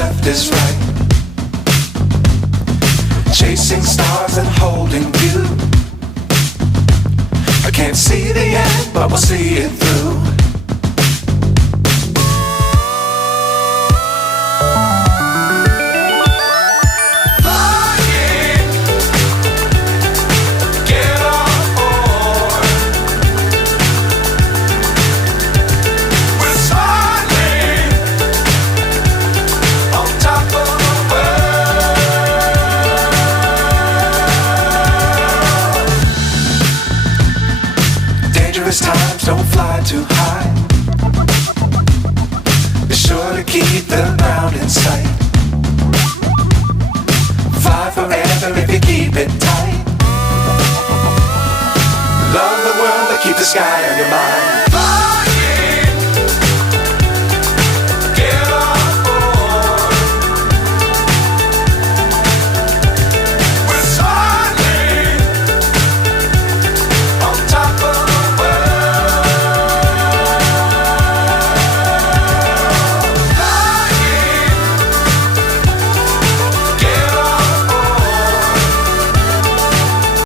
left is right. Chasing stars and holding you. I can't see the end, but we'll see it through. Times don't fly too high. Be sure to keep the ground in sight. Fly forever if you keep it tight. Love the world but keep the sky